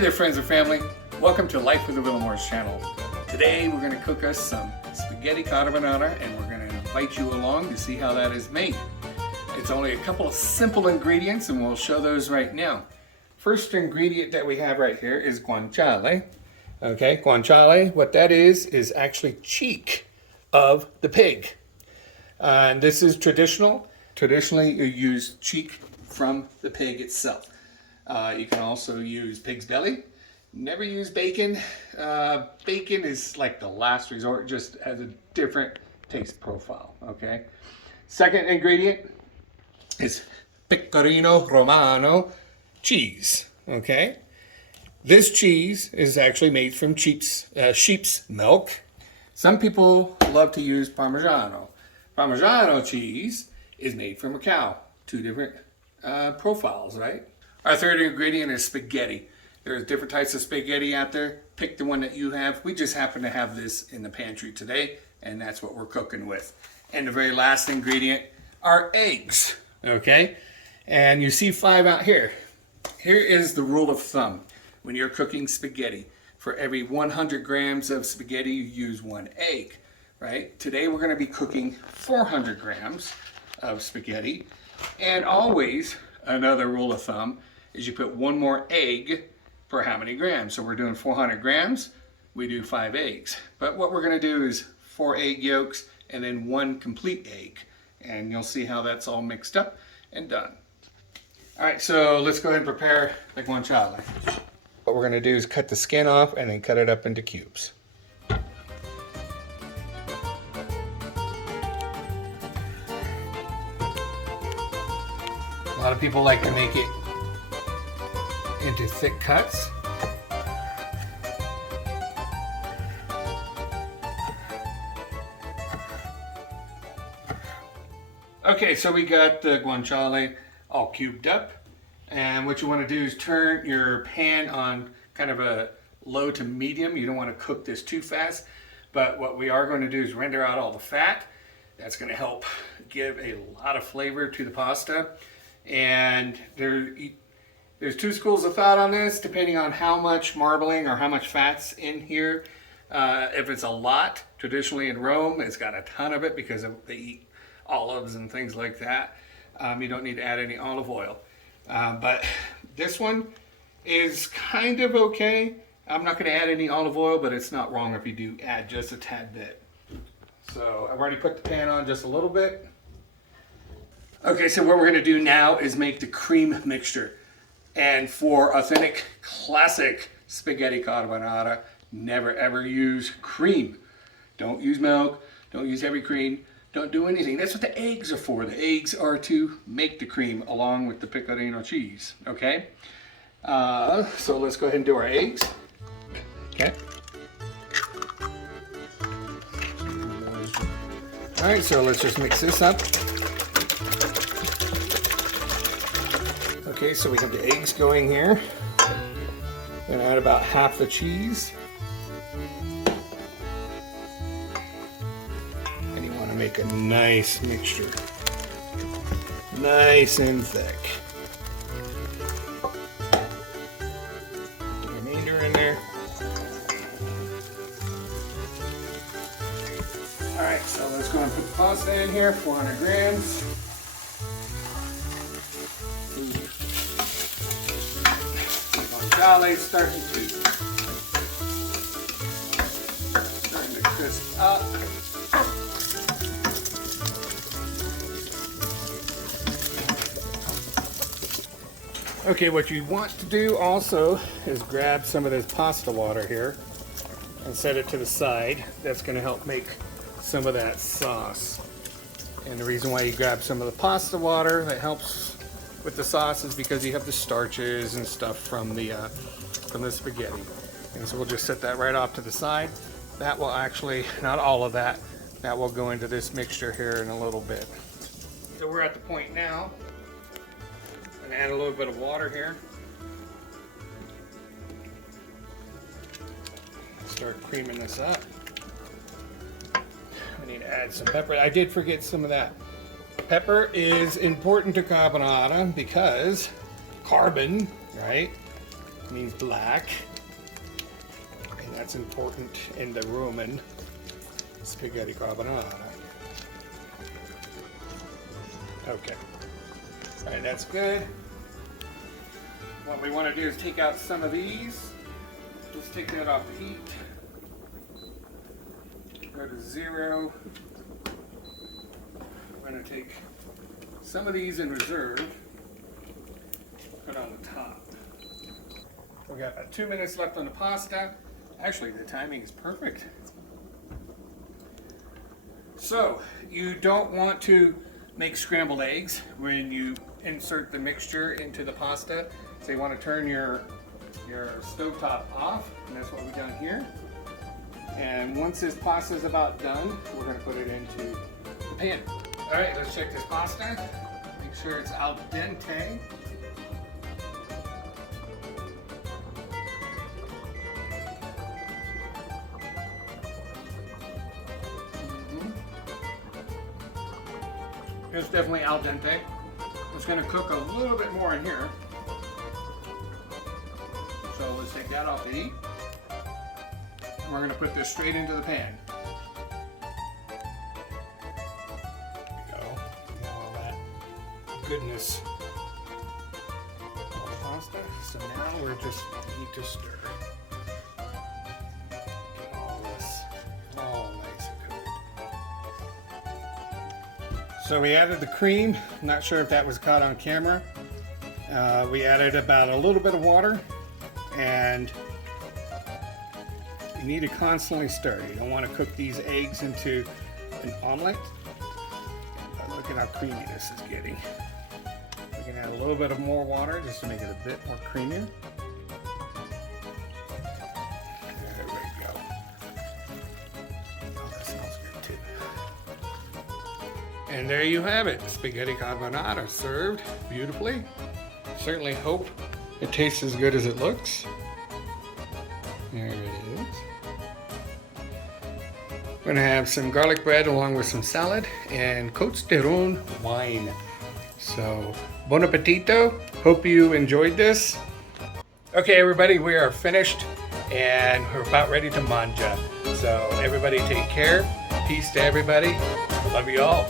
there, friends and family. Welcome to Life with the Willamores channel. Today we're going to cook us some spaghetti carbonara, and we're going to invite you along to see how that is made. It's only a couple of simple ingredients, and we'll show those right now. First ingredient that we have right here is guanciale. Okay, guanciale, what that is actually cheek of the pig. And this is traditional. Traditionally, you use cheek from the pig itself. You can also use pig's belly. Never use bacon. Bacon is like the last resort, just has a different taste profile, okay? Second ingredient is pecorino romano cheese, okay? This cheese is actually made from sheep's milk. Some people love to use Parmigiano. Parmigiano cheese is made from a cow. Two different profiles, right? Our third ingredient is spaghetti. There's different types of spaghetti out there. Pick the one that you have. We just happen to have this in the pantry today, and that's what we're cooking with. And the very last ingredient are eggs, okay? And you see 5 out here. Here is the rule of thumb. When you're cooking spaghetti, for every 100 grams of spaghetti, you use 1 egg, right? Today we're gonna be cooking 400 grams of spaghetti. And always, another rule of thumb is you put 1 more egg per how many grams. So we're doing 400 grams, we do 5 eggs. But what we're gonna do is 4 egg yolks and then 1 complete egg. And you'll see how that's all mixed up and done. All right, so let's go ahead and prepare the guanciale. What we're gonna do is cut the skin off and then cut it up into cubes. A lot of people like to make it into thick cuts. Okay, so we got the guanciale all cubed up, and what you want to do is turn your pan on kind of a low to medium. You don't want to cook this too fast, but what we are going to do is render out all the fat. That's going to help give a lot of flavor to the pasta. And there's 2 schools of thought on this, depending on how much marbling or how much fat's in here. If it's a lot, traditionally in Rome, it's got a ton of it because they eat olives and things like that. You don't need to add any olive oil. But this one is kind of okay. I'm not going to add any olive oil, but it's not wrong if you do add just a tad bit. So I've already put the pan on just a little bit. Okay, so what we're going to do now is make the cream mixture. And for authentic, classic spaghetti carbonara, never ever use cream. Don't use milk, don't use heavy cream, don't do anything. That's what the eggs are for. The eggs are to make the cream along with the pecorino cheese, okay? So let's go ahead and do our eggs. Okay. All right, so let's just mix this up. Okay, so we have the eggs going here. Gonna add about half the cheese. And you want to make a nice mixture. Nice and thick. Put the remainder in there. Alright, so let's go and put the pasta in here, 400 grams. Guanciale starting to crisp up. Okay, what you want to do also is grab some of this pasta water here and set it to the side. That's going to help make some of that sauce. And the reason why you grab some of the pasta water that helps with the sauce is because you have the starches and stuff from the spaghetti. And so we'll just set that right off to the side. That will actually, not all of that, that will go into this mixture here in a little bit. So we're at the point now. I'm gonna add a little bit of water here. Start creaming this up. We need to add some pepper. I did forget some of that. Pepper is important to carbonara because carbon, right? means black, and that's important in the Roman spaghetti carbonara. Okay, all right, that's good. What we want to do is take out some of these. Let's take that off the heat. Go to 0. We're going to take some of these in reserve, put on the top. We've got about 2 minutes left on the pasta. Actually, the timing is perfect. So, you don't want to make scrambled eggs when you insert the mixture into the pasta. So you want to turn your stovetop off, and that's what we've done here. And once this pasta is about done, we're going to put it into the pan. All right, let's check this pasta. Make sure it's al dente. It's definitely al dente. It's going to cook a little bit more in here. So let's take that off the heat. And we're going to put this straight into the pan. There we go. All that goodness. All the pasta. So now we're just need to stir. Get all this all nice and cooked. So we added the cream. I'm not sure if that was caught on camera. We added about a little bit of water, and you need to constantly stir. You don't want to cook these eggs into an omelet. But look at how creamy this is getting. We can add a little bit of more water just to make it a bit more creamier. There we go. Oh, that smells good too. And there you have it, spaghetti carbonara served beautifully. Certainly hope it tastes as good as it looks. There it is. We're gonna have some garlic bread along with some salad and Côtes de Rhône wine. So, bon appetito. Hope you enjoyed this. Okay, everybody, we are finished and we're about ready to Mangia. So, everybody take care. Peace to everybody. Love you all.